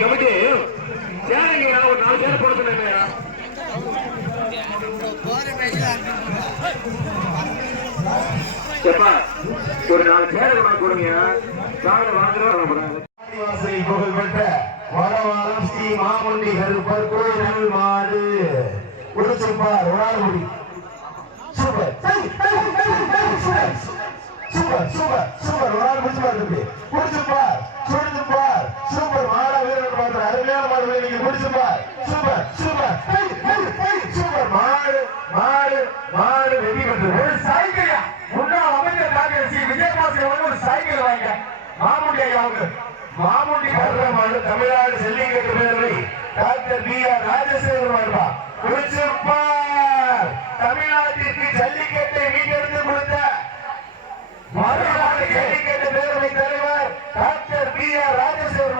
Committee சேருங்க, ஒரு 4 சேர் போட சொன்னேன். ஒரு 4 சேர் வாங்கி கொடுங்க. புகழ் பெற்ற வடவாரம் ஸ்ரீ மாமுண்டி கருப்பர் கோயில் மாடு உடுச்சிருப்பார் உடார்முடி. சூப்பர் சூப்பர் சூப்பர் சூப்பர் ஒரு ஆள் முடிச்சு பாரு, முடிச்சுப்பார் சுடுப்பார். சூப்பர் மாட வீரர் பார்த்து அருமையான மாடு நீங்க முடிச்சுப்பார். சூப்பர் சூப்பர் சூப்பர் மாடு மாடு மாடு வெற்றி பெற்று ஒரு சைக்கிள் முன்னாள் அமைச்சர் டாக்டர் சி விஜயபாஸ்கர் ஒரு சைக்கிள் வாங்க. மாமுண்டி ஐயாவுக்கு மாமுண்டி கருமாடு தமிழ்நாடு ஜல்லிக்கட்டு பேரவை டாக்டர் பி ஆர் ராஜசேகர் முடிச்சுப்பார். தமிழ்நாட்டிற்கு ஜல்லிக்கட்டை மீட்டெடுத்து கொடுத்த மறுநாடு ஜல்லிக்கட்டு பேரவை தலைவர் டாக்டர் பி ஆர் ராஜசேகர்